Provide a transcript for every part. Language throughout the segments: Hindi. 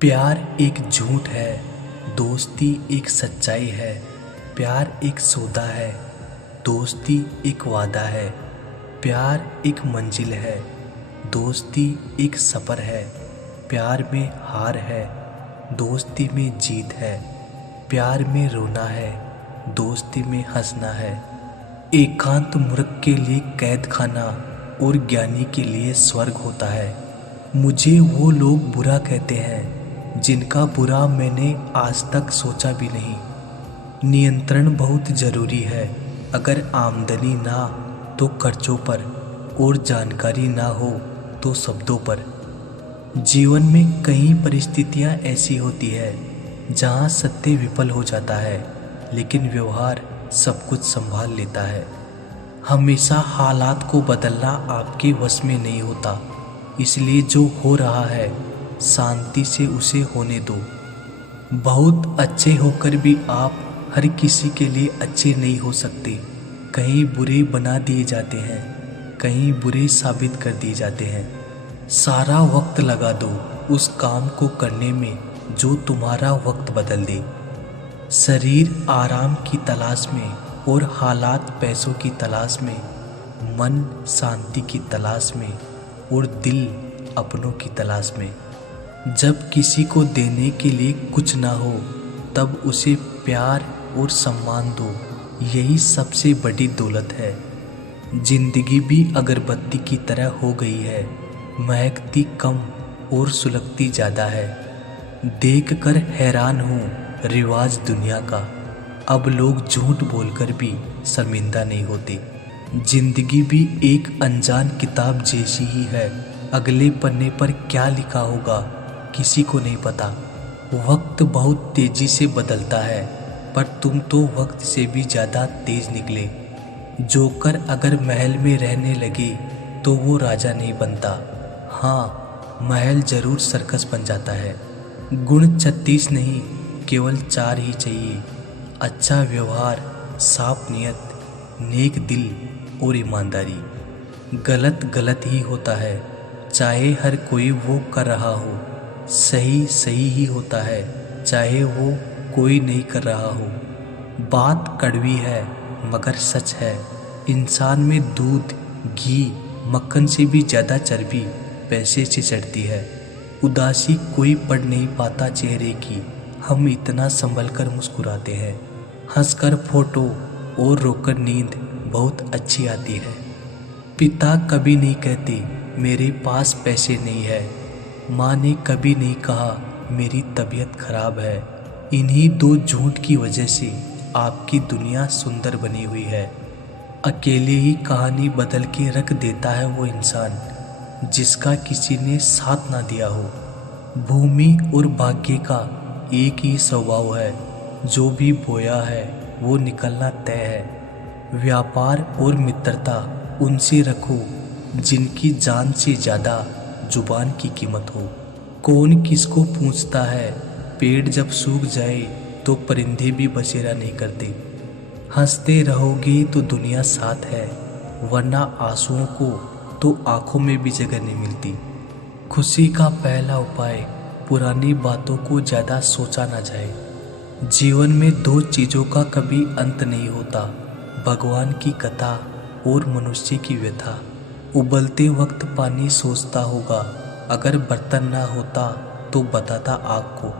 प्यार एक झूठ है, दोस्ती एक सच्चाई है। प्यार एक सौदा है, दोस्ती एक वादा है। प्यार एक मंजिल है, दोस्ती एक सफ़र है। प्यार में हार है, दोस्ती में जीत है। प्यार में रोना है, दोस्ती में हंसना है। एकांत मूर्ख के लिए कैद खाना और ज्ञानी के लिए स्वर्ग होता है। मुझे वो लोग बुरा कहते हैं जिनका बुरा मैंने आज तक सोचा भी नहीं। नियंत्रण बहुत ज़रूरी है, अगर आमदनी ना तो खर्चों पर और जानकारी ना हो तो शब्दों पर। जीवन में कई परिस्थितियां ऐसी होती है जहां सत्य विफल हो जाता है, लेकिन व्यवहार सब कुछ संभाल लेता है। हमेशा हालात को बदलना आपके वश में नहीं होता, इसलिए जो हो रहा है शांति से उसे होने दो। बहुत अच्छे होकर भी आप हर किसी के लिए अच्छे नहीं हो सकते। कहीं बुरे बना दिए जाते हैं, कहीं बुरे साबित कर दिए जाते हैं। सारा वक्त लगा दो उस काम को करने में जो तुम्हारा वक्त बदल दे। शरीर आराम की तलाश में और हालात पैसों की तलाश में, मन शांति की तलाश में और दिल अपनों की तलाश में। जब किसी को देने के लिए कुछ ना हो तब उसे प्यार और सम्मान दो, यही सबसे बड़ी दौलत है। जिंदगी भी अगरबत्ती की तरह हो गई है, महकती कम और सुलगती ज़्यादा है। देख कर हैरान हूँ रिवाज दुनिया का, अब लोग झूठ बोलकर भी शर्मिंदा नहीं होते। जिंदगी भी एक अनजान किताब जैसी ही है, अगले पन्ने पर क्या लिखा होगा किसी को नहीं पता। वक्त बहुत तेजी से बदलता है, पर तुम तो वक्त से भी ज़्यादा तेज निकले। जोकर अगर महल में रहने लगे तो वो राजा नहीं बनता। हाँ, महल जरूर सर्कस बन जाता है। गुण 36 नहीं, केवल 4 ही चाहिए। अच्छा व्यवहार, साफ नियत, नेक दिल और ईमानदारी। गलत गलत ही होता है, चाहे हर कोई वो कर रहा हो। सही सही ही होता है, चाहे वो कोई नहीं कर रहा हो। बात कड़वी है मगर सच है। इंसान में दूध, घी, मक्खन से भी ज़्यादा चर्बी पैसे से चढ़ती है। उदासी कोई पढ़ नहीं पाता चेहरे की, हम इतना संभल कर मुस्कुराते हैं। हंसकर फोटो और रोकर नींद बहुत अच्छी आती है। पिता कभी नहीं कहते मेरे पास पैसे नहीं है। माँ ने कभी नहीं कहा मेरी तबीयत खराब है। इन्हीं 2 झूठ की वजह से आपकी दुनिया सुंदर बनी हुई है। अकेले ही कहानी बदल के रख देता है वो इंसान जिसका किसी ने साथ ना दिया हो। भूमि और भाग्य का एक ही स्वभाव है, जो भी बोया है वो निकलना तय है। व्यापार और मित्रता उनसे रखो जिनकी जान से ज़्यादा जुबान की कीमत हो। कौन किसको पूछता है, पेड़ जब सूख जाए तो परिंदे भी बसेरा नहीं करते। हंसते रहोगे तो दुनिया साथ है, वरना आंसुओं को तो आंखों में भी जगह नहीं मिलती। खुशी का पहला उपाय, पुरानी बातों को ज़्यादा सोचा ना जाए। जीवन में 2 चीज़ों का कभी अंत नहीं होता, भगवान की कथा और मनुष्य की व्यथा। उबलते वक्त पानी सोचता होगा, अगर बर्तन ना होता तो बताता आग को।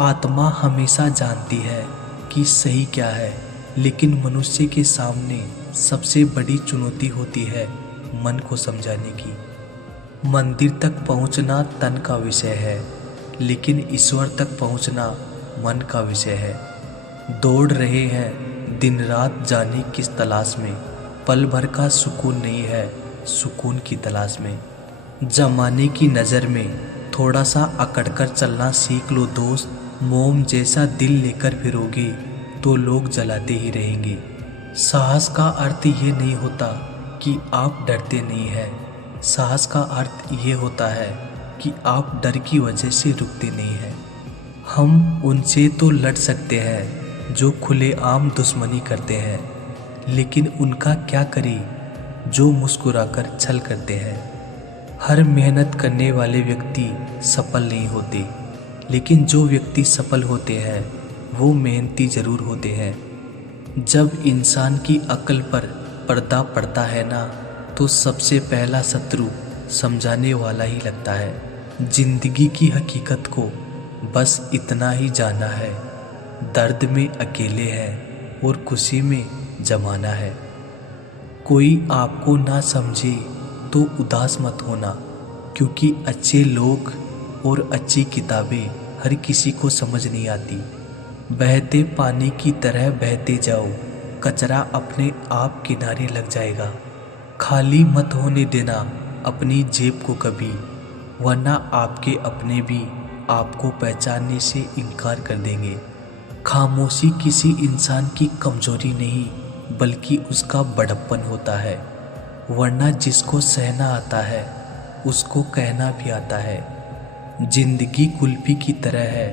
आत्मा हमेशा जानती है कि सही क्या है, लेकिन मनुष्य के सामने सबसे बड़ी चुनौती होती है मन को समझाने की। मंदिर तक पहुंचना तन का विषय है, लेकिन ईश्वर तक पहुंचना मन का विषय है। दौड़ रहे हैं दिन रात जाने किस तलाश में, पल भर का सुकून नहीं है सुकून की तलाश में। जमाने की नज़र में थोड़ा सा अकड़कर चलना सीख लो दोस्त। मोम जैसा दिल लेकर फिरोगे तो लोग जलाते ही रहेंगे। साहस का अर्थ ये नहीं होता कि आप डरते नहीं हैं, साहस का अर्थ ये होता है कि आप डर की वजह से रुकते नहीं हैं। हम उनसे तो लड़ सकते हैं जो खुलेआम दुश्मनी करते हैं, लेकिन उनका क्या करें जो मुस्कुराकर छल करते हैं। हर मेहनत करने वाले व्यक्ति सफल नहीं होते, लेकिन जो व्यक्ति सफल होते हैं वो मेहनती ज़रूर होते हैं। जब इंसान की अक्ल पर पर्दा पड़ता है ना, तो सबसे पहला शत्रु समझाने वाला ही लगता है। जिंदगी की हकीकत को बस इतना ही जाना है, दर्द में अकेले हैं और खुशी में जमाना है। कोई आपको ना समझे तो उदास मत होना, क्योंकि अच्छे लोग और अच्छी किताबें हर किसी को समझ नहीं आती। बहते पानी की तरह बहते जाओ, कचरा अपने आप किनारे लग जाएगा। खाली मत होने देना अपनी जेब को कभी, वरना आपके अपने भी आपको पहचानने से इनकार कर देंगे। खामोशी किसी इंसान की कमजोरी नहीं, बल्कि उसका बड़प्पन होता है, वरना जिसको सहना आता है उसको कहना भी आता है। जिंदगी कुल्फी की तरह है,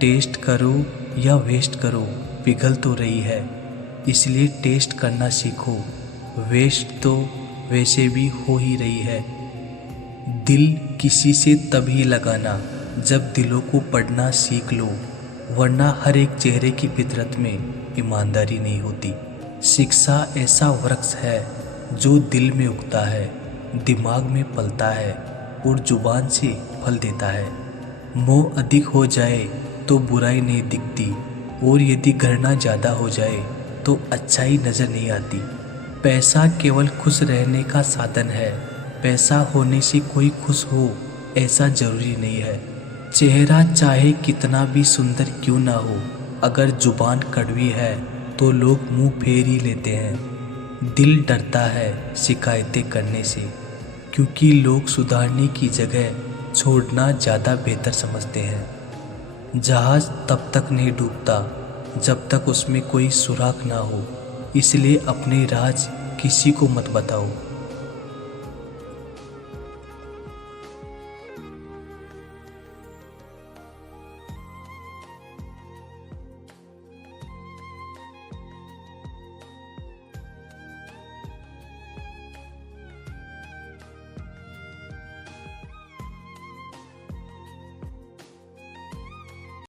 टेस्ट करो या वेस्ट करो, पिघल तो रही है, इसलिए टेस्ट करना सीखो। वेस्ट तो वैसे भी हो ही रही है। दिल किसी से तभी लगाना जब दिलों को पढ़ना सीख लो, वरना हर एक चेहरे की फितरत में ईमानदारी नहीं होती। शिक्षा ऐसा वृक्ष है जो दिल में उगता है, दिमाग में पलता है और जुबान से फल देता है। मोह अधिक हो जाए तो बुराई नहीं दिखती, और यदि घृणा ज़्यादा हो जाए तो अच्छाई नज़र नहीं आती। पैसा केवल खुश रहने का साधन है, पैसा होने से कोई खुश हो ऐसा ज़रूरी नहीं है। चेहरा चाहे कितना भी सुंदर क्यों ना हो, अगर जुबान कड़वी है तो लोग मुंह फेर ही लेते हैं। दिल डरता है शिकायतें करने से, क्योंकि लोग सुधारने की जगह छोड़ना ज़्यादा बेहतर समझते हैं। जहाज़ तब तक नहीं डूबता जब तक उसमें कोई सुराख ना हो, इसलिए अपने राज किसी को मत बताओ।